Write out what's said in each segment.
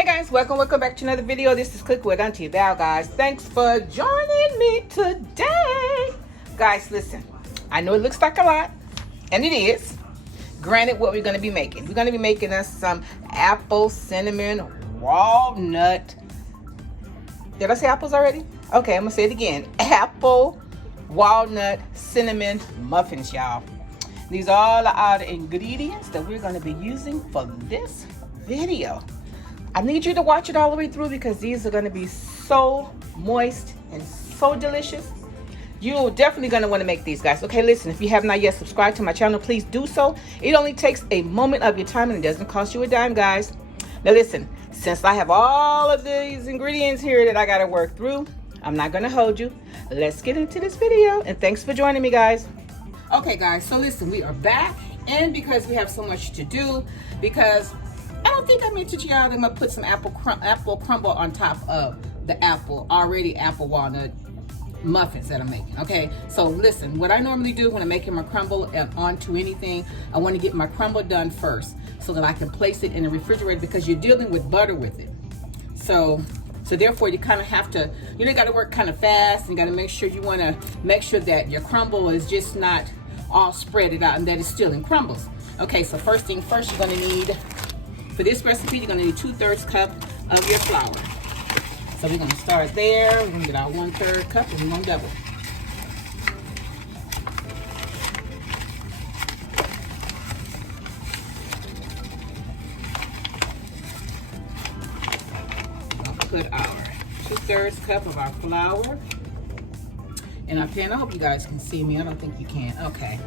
Hey guys, welcome back to another video. This is Cook with Auntie Val, guys. Thanks for joining me today. Guys, listen, I know it looks like a lot, and it is. Granted, what we're going to be making. We're going to be making us some apple, cinnamon, walnut. Did I say apples already? Okay, I'm going to say it again. Apple, walnut, cinnamon muffins, y'all. These are all the ingredients that we're going to be using for this video. I need you to watch it all the way through because these are going to be so moist and so delicious. You're definitely going to want to make these, guys. Okay, listen, if you have not yet subscribed to my channel, please do so. It only takes a moment of your time and it doesn't cost you a dime, guys. Now listen, since I have all of these ingredients here that I got to work through, I'm not going to hold you. Let's get into this video, and thanks for joining me, guys. Okay, guys, so listen, we are back, and because we have so much to do, because I don't think I mentioned to y'all that I'm gonna put some apple crumble on top of the already apple walnut muffins that I'm making. Okay, so listen, what I normally do when I'm making my crumble onto anything, I want to get my crumble done first so that I can place it in the refrigerator because you're dealing with butter with it. So therefore you kind of have to, you got to work kind of fast, and you got to make sure that your crumble is just not all spread it out and that it's still in crumbles. Okay, so first thing first, you're going to need, for this recipe, you're going to need 2/3 cup of your flour. So we're going to start there. We're going to get our 1/3 cup and we're going to double. We'll put our 2/3 cup of our flour in our pan. I hope you guys can see me. I don't think you can. Okay.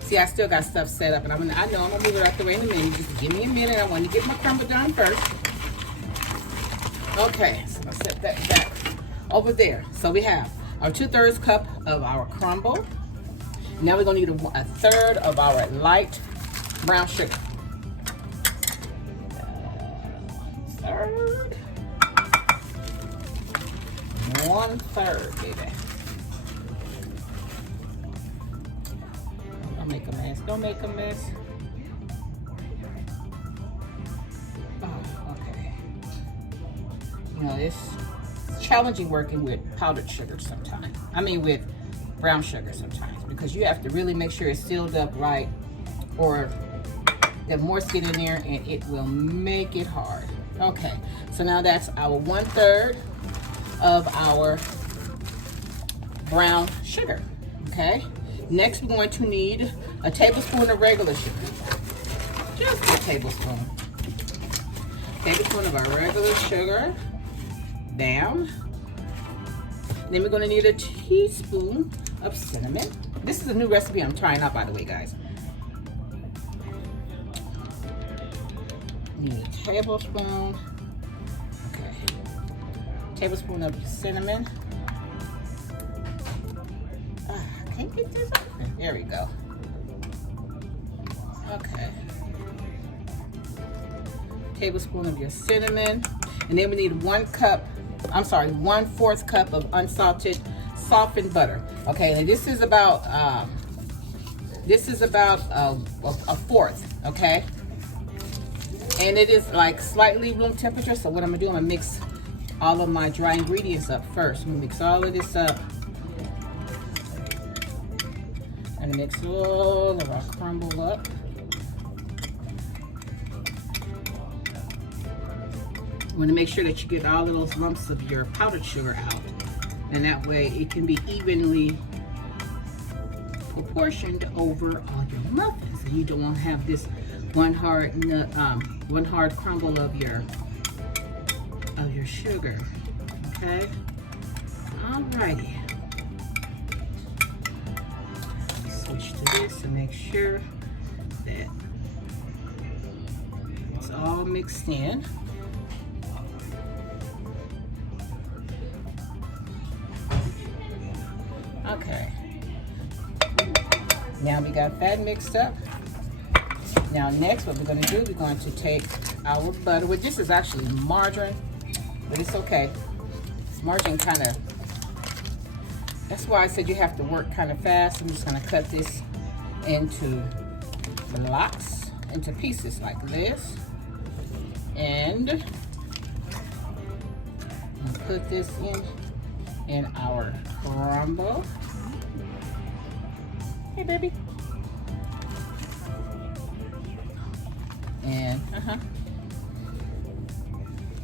See, I still got stuff set up, and I know I'm gonna move it out the way in a minute. Just give me a minute. I want to get my crumble done first. Okay, so I'll set that back over there. So we have our 2/3 cup of our crumble. Now we're gonna need a 1/3 of our light brown sugar. 1/3, baby. Make a mess. Don't make a mess. Oh, okay. It's challenging working with powdered sugar sometimes. With brown sugar sometimes, because you have to really make sure it's sealed up right, or the moist get in there and it will make it hard. Okay, so now that's our 1/3 of our brown sugar. Okay. Next, we're going to need a tablespoon of regular sugar. Just a tablespoon. Tablespoon of our regular sugar. Down. Then we're going to need a teaspoon of cinnamon. This is a new recipe I'm trying out, by the way, guys. Need a tablespoon. Okay. Tablespoon of cinnamon. Can't get this open. There we go. Okay. Tablespoon of your cinnamon. And then we need 1/4 cup of unsalted softened butter. Okay, and this is about a 1/4, okay? And it is like slightly room temperature, so what I'm gonna do, I'm gonna mix all of my dry ingredients up first. I'm gonna mix all of this up. And mix all of our crumble up. You want to make sure that you get all of those lumps of your powdered sugar out, and that way it can be evenly proportioned over all your muffins, and you don't want to have this one hard crumble of your sugar. Okay. Alrighty. Switch to this to make sure that it's all mixed in. Okay. Now we got that mixed up. Now next, what we're going to do, we're going to take our butter, which this is actually margarine, but it's okay. It's margarine kind of. That's why I said you have to work kind of fast. I'm just going to cut this into blocks, into pieces like this. And put this in our crumble. Hey, baby. And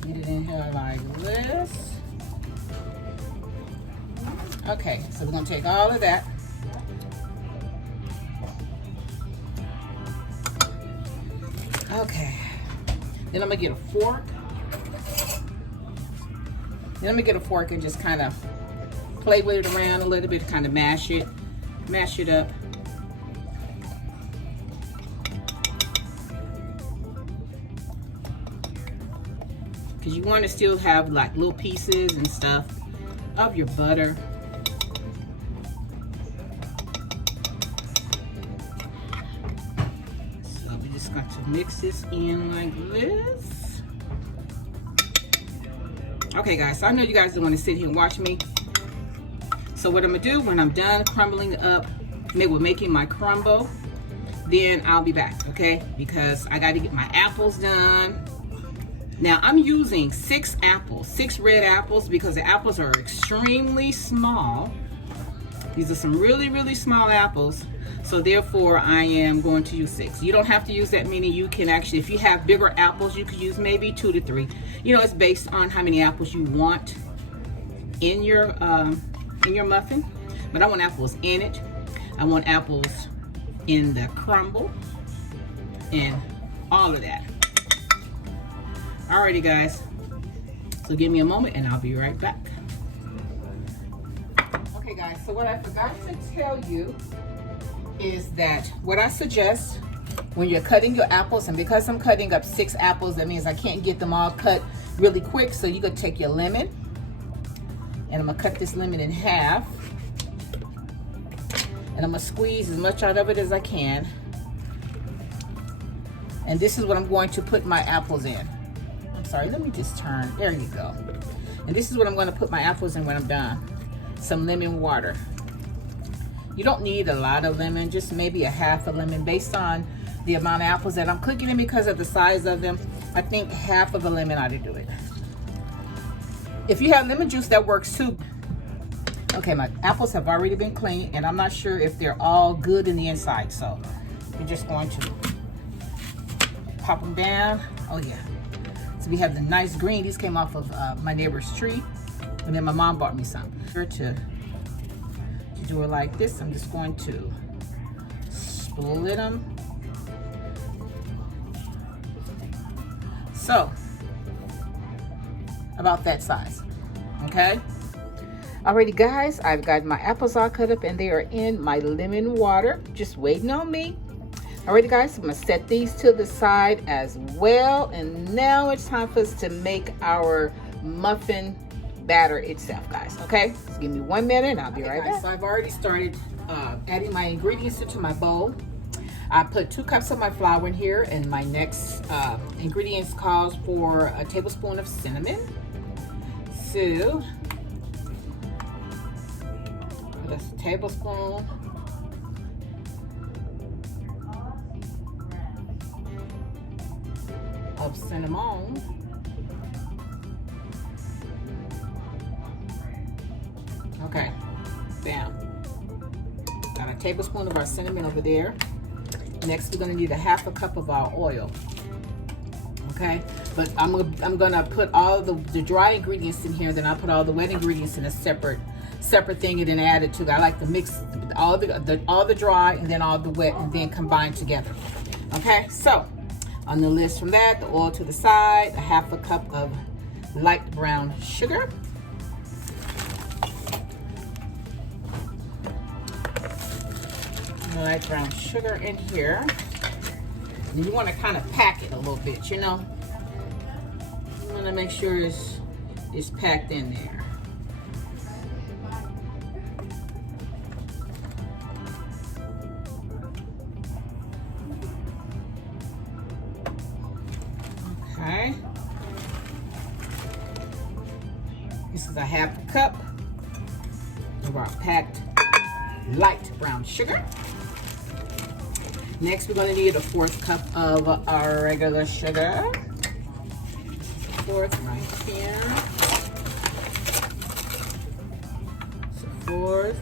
get it in here like this. Okay, so we're gonna take all of that. Okay, then I'm gonna get a fork. Then I'm gonna get a fork and just kind of play with it around a little bit, kind of mash it up. Because you want to still have like little pieces and stuff of your butter. So we just got to mix this in like this. Okay guys, so I know you guys don't want to sit here and watch me. So what I'm gonna do when I'm done crumbling up, making my crumble, then I'll be back, okay? Because I got to get my apples done. Now I'm using 6 red apples, because the apples are extremely small. These are some really, really small apples. So therefore I am going to use 6. You don't have to use that many. You can actually, if you have bigger apples, you could use maybe 2 to 3. You know, it's based on how many apples you want in your muffin. But I want apples in it. I want apples in the crumble and all of that. Alrighty guys, so give me a moment and I'll be right back. Okay guys, so what I forgot to tell you is that what I suggest when you're cutting your apples, and because I'm cutting up 6 apples, that means I can't get them all cut really quick, so you're gonna take your lemon, and I'm gonna cut this lemon in half, and I'm gonna squeeze as much out of it as I can, and this is what I'm going to put my apples in. Sorry, let me just turn. There you go. And this is what I'm going to put my apples in when I'm done. Some lemon water. You don't need a lot of lemon, just maybe a half a lemon based on the amount of apples that I'm cooking in. Because of the size of them, I think half of a lemon ought to do it. If you have lemon juice, that works too. Okay, my apples have already been cleaned, and I'm not sure if they're all good in the inside, so we're just going to pop them down. Oh yeah. So we have the nice green. These came off of my neighbor's tree, and then my mom bought me some. To do it like this, I'm just going to split them. So about that size, okay? Alrighty guys, I've got my apples all cut up and they are in my lemon water, just waiting on me. Alrighty guys, I'm gonna set these to the side as well, and now it's time for us to make our muffin batter itself, guys. Okay, so give me 1 minute and I'll be right back. So I've already started adding my ingredients into my bowl. I put 2 cups of my flour in here, and my next ingredients calls for a tablespoon of cinnamon. So that's a tablespoon. Of cinnamon. Okay, bam. Got a tablespoon of our cinnamon over there. Next, we're gonna need a half a cup of our oil. Okay, but I'm gonna put all the dry ingredients in here, then I'll put all the wet ingredients in a separate thing and then add it to that. I like to mix all the dry and then all the wet and then combine together. Okay, so on the list from that, the oil to the side, a half a cup of light brown sugar. Light brown sugar in here. And you want to kind of pack it a little bit, you know. You want to make sure it's packed in there. Okay. This is a half a cup of our packed light brown sugar. Next, we're going to need a 1/4 cup of our regular sugar. 1/4 right here. 4th.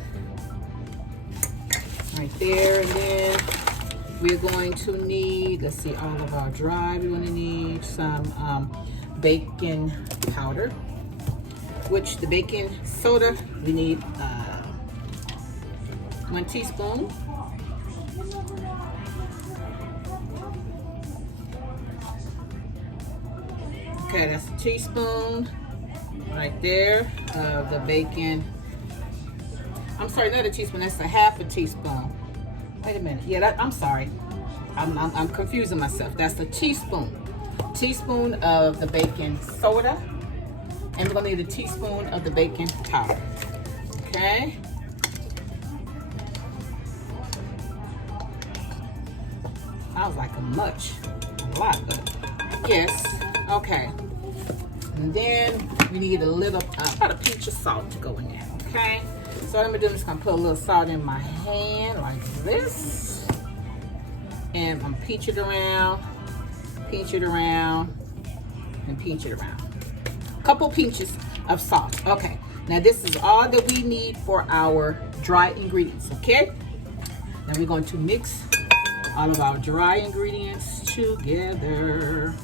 Right there. And then we're going to need, let's see, all of our dry. We're going to need some baking powder, which the baking soda, we need 1 teaspoon. Okay, that's a teaspoon right there of the baking. I'm sorry, not a teaspoon, that's a half a teaspoon. Wait a minute, yeah, I'm sorry. I'm confusing myself. That's a teaspoon. Teaspoon of the baking soda. And we're gonna need a teaspoon of the baking powder, okay? Sounds like a lot, but yes, okay. And then we need a little, about a pinch of salt to go in there, okay? So what I'm gonna do, I'm just gonna put a little salt in my hand like this. And I'm pinch it around, pinch it around, and pinch it around. A couple pinches of salt. Okay, now this is all that we need for our dry ingredients, okay? Now we're going to mix all of our dry ingredients together.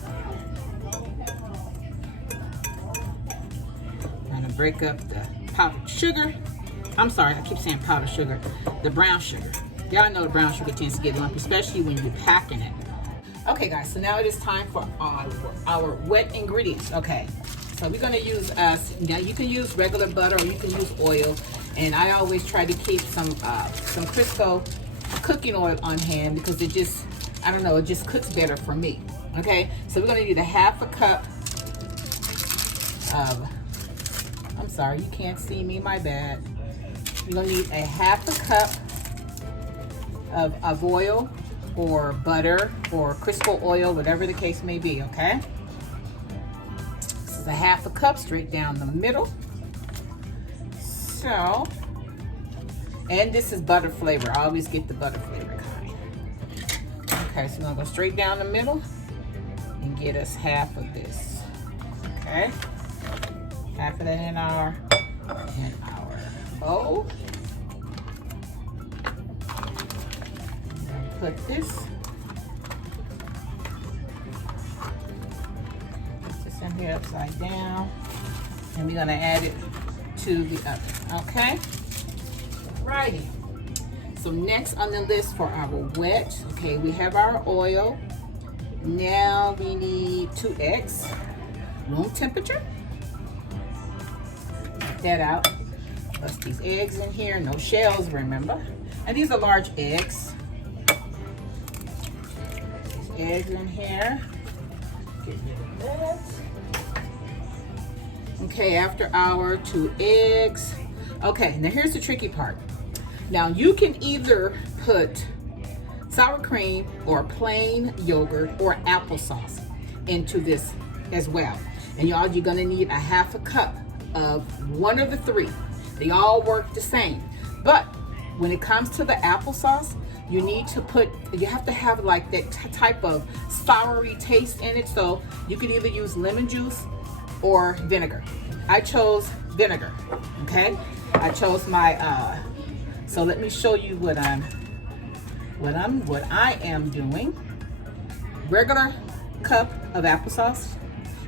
I'm gonna break up the powdered sugar. I'm sorry, I keep saying powdered sugar. The brown sugar. Y'all know the brown sugar tends to get lumpy, especially when you're packing it. Okay guys, so now it is time for our wet ingredients. Okay, so we're gonna use now you can use regular butter or you can use oil. And I always try to keep some Crisco cooking oil on hand because it just, I don't know, it just cooks better for me. Okay, so we're gonna need a half a cup of, I'm sorry, you can't see me, my bad. You're gonna need a half a cup of oil or butter or Crisco oil, whatever the case may be, okay? This is a half a cup straight down the middle. So, and this is butter flavor. I always get the butter flavor kind. Okay, so we're gonna go straight down the middle and get us half of this, okay? Half of that in our bowl. Put this in here upside down, and we're gonna add it to the oven, okay? Righty. So next on the list for our wet, okay, we have our oil. Now we need 2 eggs, room temperature. Get that out. Bust these eggs in here, no shells, remember. And these are large eggs. Eggs in here. Get rid of that. Okay, after our 2 eggs. Okay, now here's the tricky part. Now you can either put sour cream or plain yogurt or applesauce into this as well. And y'all, you're gonna need a half a cup of one of the 3. They all work the same. But when it comes to the applesauce, you need to put, you have to have like that type of soury taste in it. So you can either use lemon juice or vinegar. I chose vinegar, okay? I chose my, so let me show you what I am doing. Regular cup of applesauce.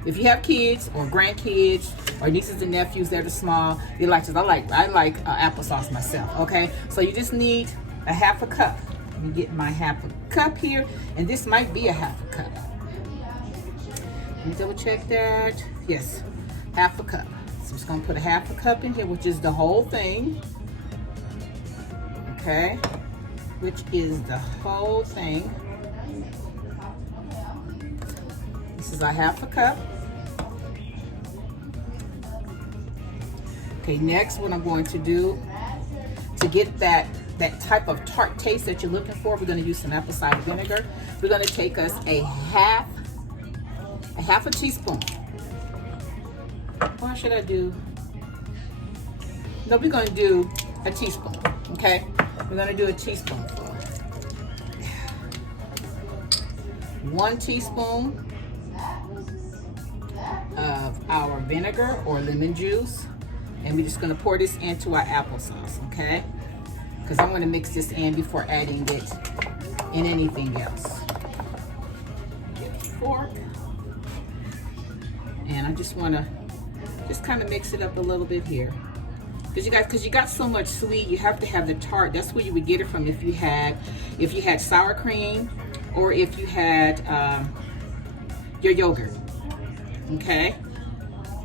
If you have kids or grandkids or nieces and nephews that are small, they like this. I like applesauce myself, okay? So you just need a half a cup. Let me get my half a cup here, and this might be a half a cup. Let me double check that. Yes, half a cup. So I'm just gonna put a half a cup in here, which is the whole thing. Okay, which is the whole thing. This is a half a cup. Okay, next what I'm going to do to get that type of tart taste that you're looking for, we're going to use some apple cider vinegar. We're going to take us a half a teaspoon. What should I do? No, we're going to do a teaspoon, okay? We're going to do a teaspoonful. 1 teaspoon of our vinegar or lemon juice. And we're just gonna pour this into our applesauce, okay? Because I'm gonna mix this in before adding it in anything else. Get a fork. And I just wanna kind of mix it up a little bit here. Because you got so much sweet, you have to have the tart. That's where you would get it from if you had sour cream or if you had your yogurt, okay?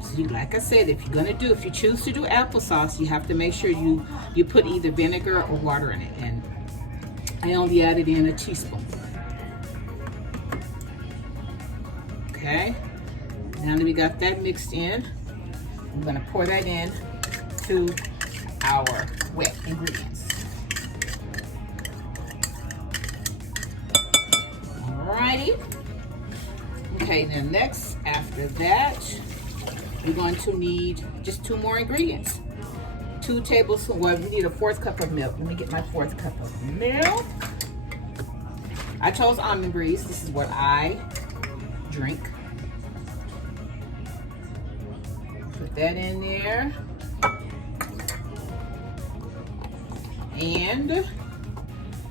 So like I said, if you choose to do applesauce, you have to make sure you put either vinegar or water in it. And I only added in a teaspoon. Okay, now that we got that mixed in, I'm gonna pour that in to our wet ingredients. Alrighty. Okay, then next, after that, we're going to need just 2 more ingredients. 2 tablespoons, well, we need a 1/4 cup of milk. Let me get my 1/4 cup of milk. I chose almond breeze. This is what I drink. Put that in there. And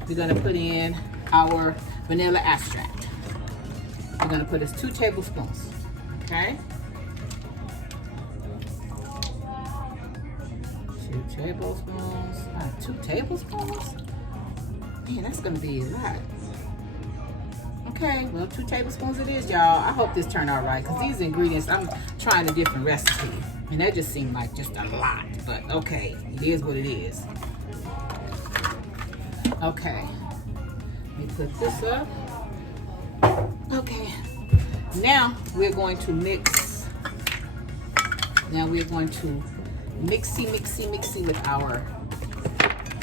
we're gonna put in our vanilla extract. We're gonna put us 2 tablespoons, okay? 2 tablespoons, 2 tablespoons? Man, that's gonna be a lot. Okay, well, 2 tablespoons it is, y'all. I hope this turned out right, because these ingredients, I'm trying a different recipe, and that just seemed like just a lot, but okay, it is what it is. Okay, let me put this up. Okay, now we're going to mix. Now we're going to mixy with our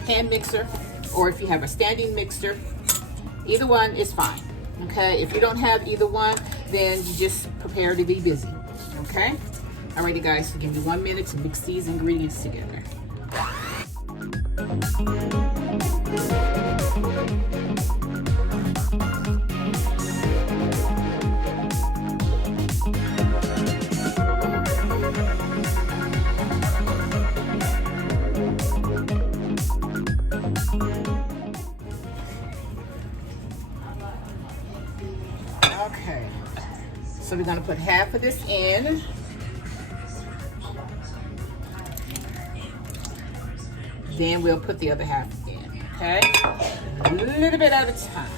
hand mixer, or if you have a standing mixer, either one is fine. Okay, if you don't have either one, then you just prepare to be busy. Okay, alrighty guys, so give me 1 minute to mix these ingredients together. Okay, so we're gonna put half of this in. Then we'll put the other half in, okay? A little bit at a time.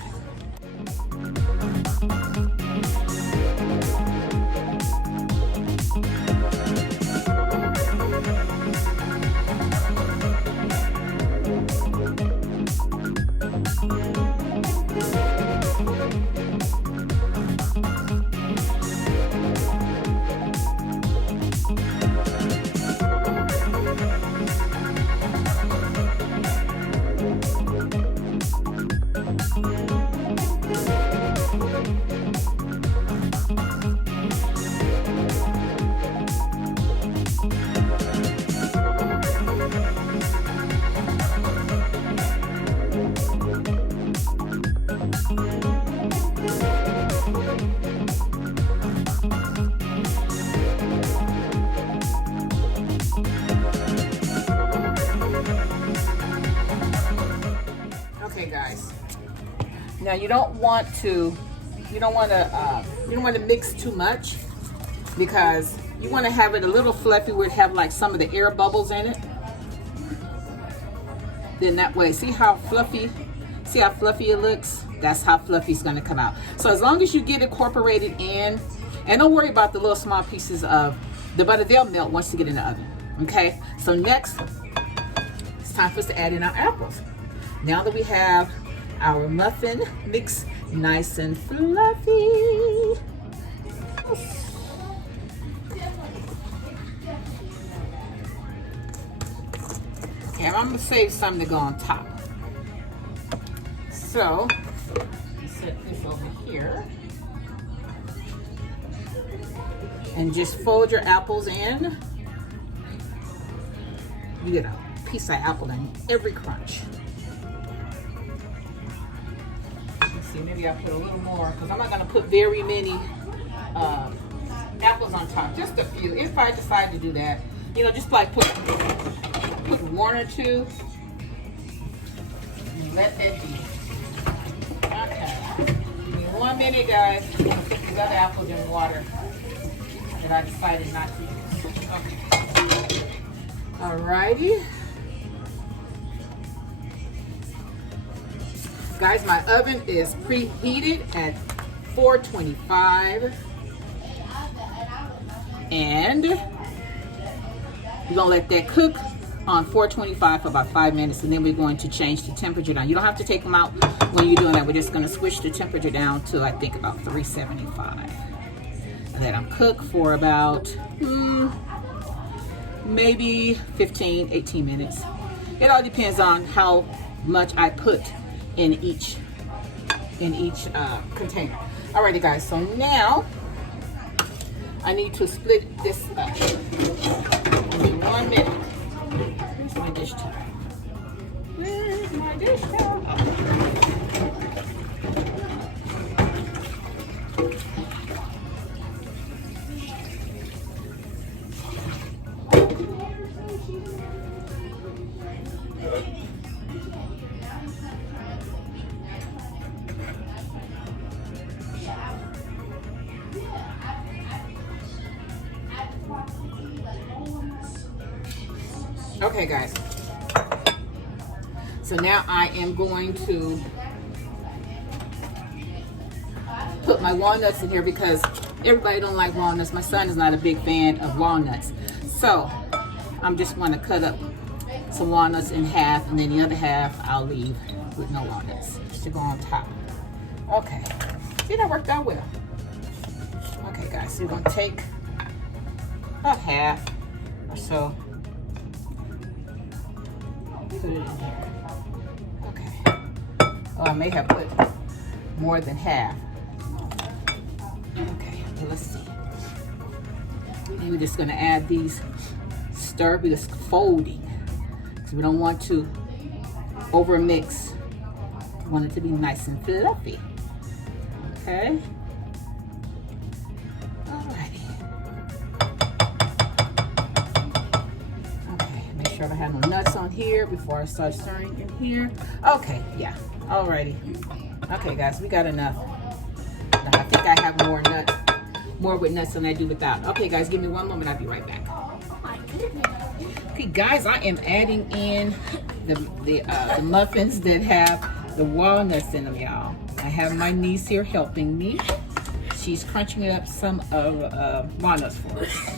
Guys, now you don't want to mix too much, because you want to have it a little fluffy where it have like some of the air bubbles in it. Then that way, see how fluffy it looks? That's how fluffy it's going to come out. So as long as you get it incorporated in, and don't worry about the little small pieces of the butter, they'll melt once you get in the oven. Okay, so next it's time for us to add in our apples. Now that we have our muffin mix nice and fluffy, okay, I'm gonna save some to go on top. So, set this over here. And just fold your apples in. You get a piece of apple in every crunch. See, maybe I'll put a little more, because I'm not going to put very many apples on top, just a few. If I decide to do that, You know, just like put 1 or 2. And let that be. Okay. Give me 1 minute, guys. I'm gonna put these other apples in water that I decided not to use. Okay. Alrighty. Guys, my oven is preheated at 425. And we're gonna let that cook on 425 for about 5 minutes, and then we're going to change the temperature down. You don't have to take them out when you're doing that. We're just gonna switch the temperature down to, I think, about 375. And let them cook for about maybe 15, 18 minutes. It all depends on how much I put in each container. Alrighty, guys, so now I need to split this up. Only 1 minute. Where's my dish towel? Where's my dish towel? Okay, guys, so now I am going to put my walnuts in here because everybody don't like walnuts. My son is not a big fan of walnuts, so I'm just going to cut up some walnuts in half, and then the other half I'll leave with no walnuts just to go on top. Okay, see, that worked out well. Okay, guys, so we're going to take about half or so. Put it in here. Okay. Oh, I may have put more than half. Okay, let's see. And we're just gonna add these, stir, we're just folding. So we don't want to over mix. We want it to be nice and fluffy. Okay. I have no nuts on here before I start stirring in here. Okay, yeah, alrighty. Okay, guys, we got enough. I think I have more with nuts than I do without. Okay, guys, give me 1 moment. I'll be right back. Okay, guys, I am adding in the muffins that have the walnuts in them, y'all. I have my niece here helping me. She's crunching up some of walnuts for us.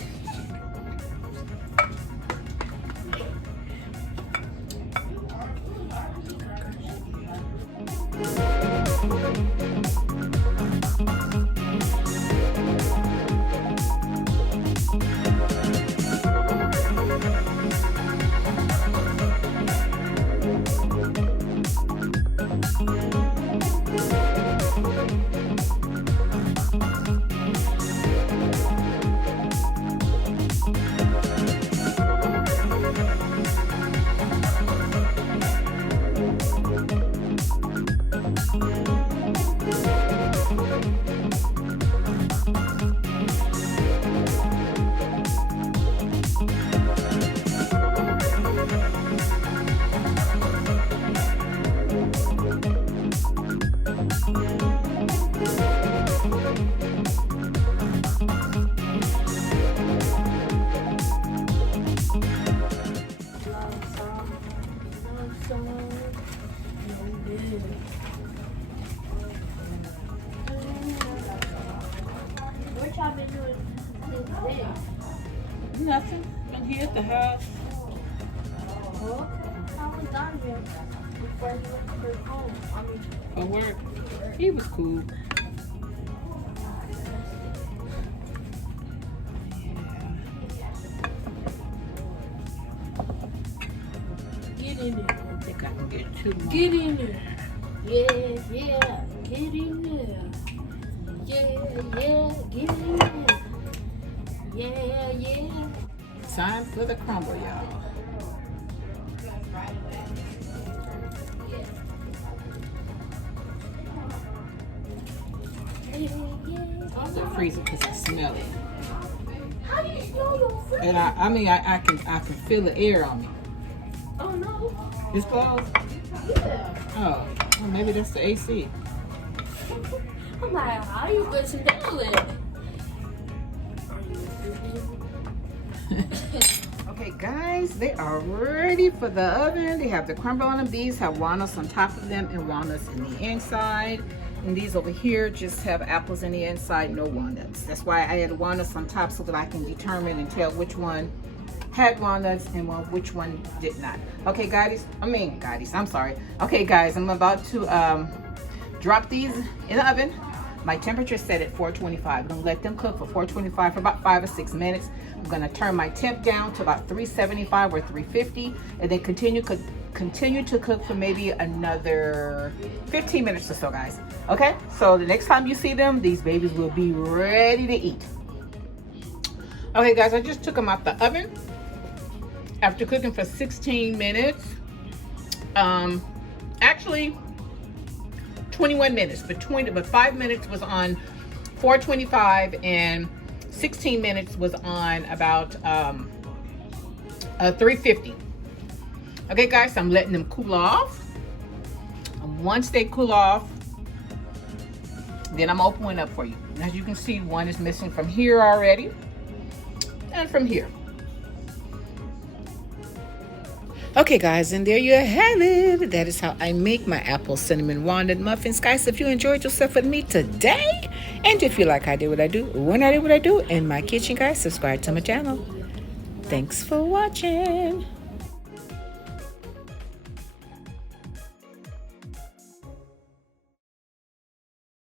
What y'all been doing since then? Nothing. Been here at the house. Oh, how was Daniel before he went for home? For work. He was cool. Get in there. I think I can get 2 more. Get in there. Yeah, yeah. Get in there. Yeah, yeah. Get in there. Yeah, yeah. Time for the crumble, y'all. Yeah, yeah. I'm gonna freeze it because I smell it. How do you smell your food? And I can feel the air on me. Oh no. It's closed? Yeah. Oh, well, maybe that's the AC. I'm like, how you going to do it? Okay, guys, they are ready for the oven. They have the crumble on them. These have walnuts on top of them and walnuts in the inside. And these over here just have apples in the inside, no walnuts. That's why I added walnuts on top so that I can determine and tell which one had walnuts and which one did not. Okay, guys, I'm sorry. Okay, guys, I'm about to drop these in the oven. My temperature is set at 425. I'm gonna let them cook for 425 for about 5 or 6 minutes. I'm gonna turn my temp down to about 375 or 350, and then continue to cook for maybe another 15 minutes or so, guys. Okay, so the next time you see them, these babies will be ready to eat. Okay, guys, I just took them out the oven after cooking for 16 minutes. Actually 21 minutes, but 5 minutes was on 425 and 16 minutes was on about 350. Okay, guys, so I'm letting them cool off. And once they cool off, then I'm opening up for you. And as you can see, one is missing from here already and from here. Okay, guys, and there you have it. That is how I make my apple cinnamon walnut muffins. Guys, if you enjoyed yourself with me today, and if you like I did what I do, when I did what I do in my kitchen, guys, subscribe to my channel. Thanks for watching.